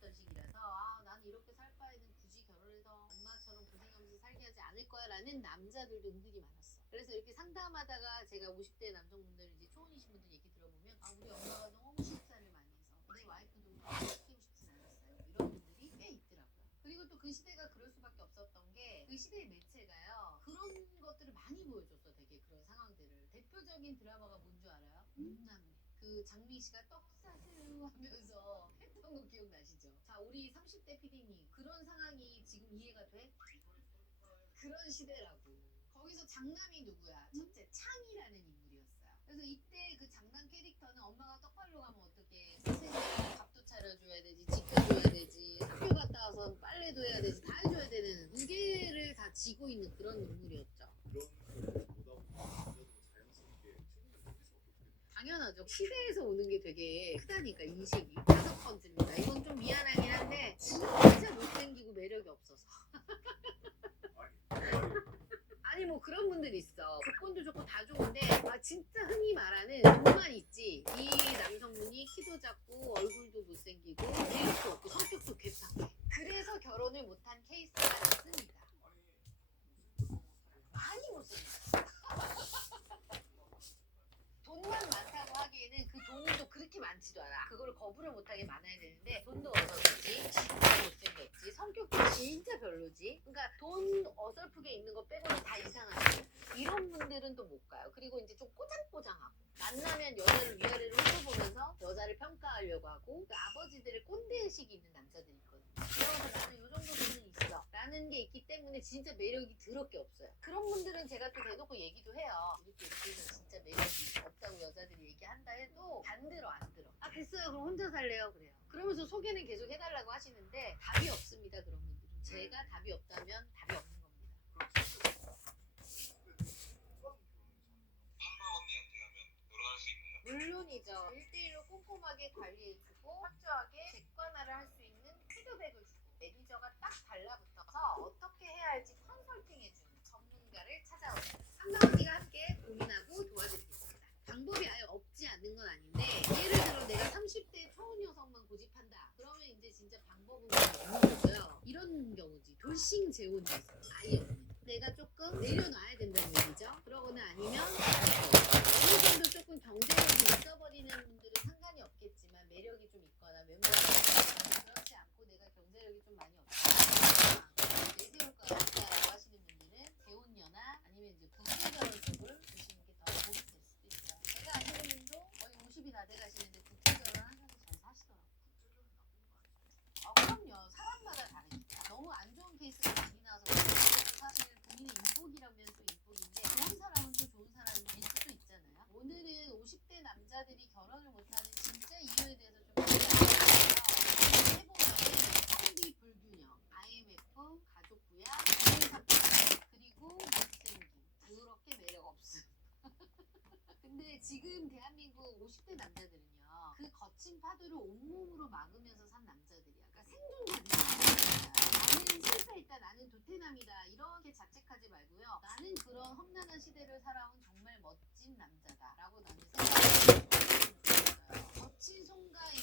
있던 시기라서 아, 난 이렇게 살 바에는 굳이 결혼해서 엄마처럼 고생하면서 살게 하지 않을 거야 라는 남자들도 은근히 많았어. 그래서 이렇게 상담하다가 제가 50대 남성분들 이제 초혼이신 분들 얘기 들어보면 아 우리 엄마가 너무 식사를 많이 해서 내 와이프도 시키고 싶진 않았어요. 이런 분들이 꽤 있더라고요. 그리고 또 그 시대가 그럴 수밖에 없었던 게 그 시대의 매체가요 그런 것들을 많이 보여줬어 되게 그런 상황들을 대표적인 드라마가 뭔 줄 알아요? 음란물 그 장미 씨가 떡 사세요 하면서 했던 거 기억나시죠? 자 우리 30대 PD님 그런 이해가 돼? 그런 시대라고 거기서 장남이 누구야? 첫째 창이라는 인물이었어요 그래서 이때 그 장남 캐릭터는 엄마가 떡발로 가면 어떻게 선생님이 밥도 차려줘야 되지 지켜줘야 되지 학교 갔다 와서 빨래도 해야 되지 다 해줘야 되는 무게를 다 지고 있는 그런 인물이었죠. 당연하죠. 시대에서 오는 게 되게 크다니까 인식이 다섯 번째입니다. 이건 좀 미안하긴 한데 진짜 못생기고 매력이 없어서 아니, 아니, 아니 분들 있어. 조건도 좋고 다 좋은데 아 진짜 흔히 말하는 돈만 있지 이 남성분이 키도 작고 얼굴도 못생기고 성격도 개판해. 그래서 결혼을 못한 케이스가 있습니다. 아니, 많이 못생겼어. 돈만 많다고 하기에는 그 돈도 그렇게 많지도 않아. 그걸 거부를 못하게 많아야 되는데 돈도 어설프지, 진짜 못생겼지, 성격도 진짜 별로지. 그러니까 돈 어설프게 있는 거 빼고는 다 이상하지. 이런 분들은 또 못 가요. 그리고 이제 좀 꼬장꼬장하고 만나면 여자를 위아래로 훑어보면서 여자를 평가하려고 하고 그 아버지들의 꼰대 의식이 있는 남자들이 있거든요. 그래서 나는 이 정도 돈은 있어. 라는 게 있기 때문에 진짜 매력이 더럽게 없어요. 그런 분들은 제가 또 대놓고 얘기도 해요. 이렇게 있으면 진짜 매력이 없다고 여자들이 얘기한다 해도 안 들어, 안 들어. 아, 됐어요. 그럼 혼자 살래요. 그래요. 그러면서 소개는 계속 해달라고 하시는데 답이 없습니다. 그런 분들은. 제가 답이 없다면 답이 없는 겁니다. 한방 언니한테 가면 결혼할 수 있나요? 물론이죠. 1대1로 꼼꼼하게 관리해주고 확실하게 객관화를 할 수 있는 피드백을 주고 매니저가 딱 달라붙어서 어떻게 해야 할지 컨설팅해주는 전문가를 찾아오세요. 상담원이가 함께 고민하고 도와드리겠습니다. 방법이 아예 없지 않는 건 아닌데 예를 들어 내가 30대 초혼 여성만 고집한다. 그러면 이제 진짜 방법은 없는 거고요. 이런 경우지. 돌 싱 재혼이 있어. 아예. 내가 조금 내려놔야 된다는 얘기죠. 그러거나 아니면 어느 정도 조금 경제력이 있어버리는 분들은 상관이 없겠지만 매력이 좀 있거나 외모가 있거나 그렇지 않고 내가 경제력이 좀 많이 없다. 내세울까 말까라고 하시는 분들은 재혼녀나 아니면 이제 국제결혼 쪽을 보시는 게 더 도움이 될 수도 있어요. 제가 아시는 분도 거의 50이 다 돼가시는데 국제결혼 하셔서 잘 사시더라고요. 아 그럼요. 사람마다 다르니까. 너무 안 좋은 케이스가 많이 나와서 그래서 사실 본인의 인복이라면 또 인복인데 좋은 사람은 또 좋은 사람일 수도 있잖아요. 오늘은 50대 남자들이 결혼을 못하는 진짜 이유에 대해서 좀 얘기해보면 성비 불균형, IMF, 가족 부양, 사건 그리고 못생김 그렇게 매력 없음. 근데 지금 대한민국 50대 남자들은요 그 거친 파도를 온몸으로 막으면서 산 남자들이야. 그러니까 생존 자체가 나는 실패했다, 나는 도태남이다 이렇게 자책하지 말고요. 나는 그런 험난한 시대를 살아온 정말 멋진 남자다라고 나는 생각을 했어요. 거친 송가의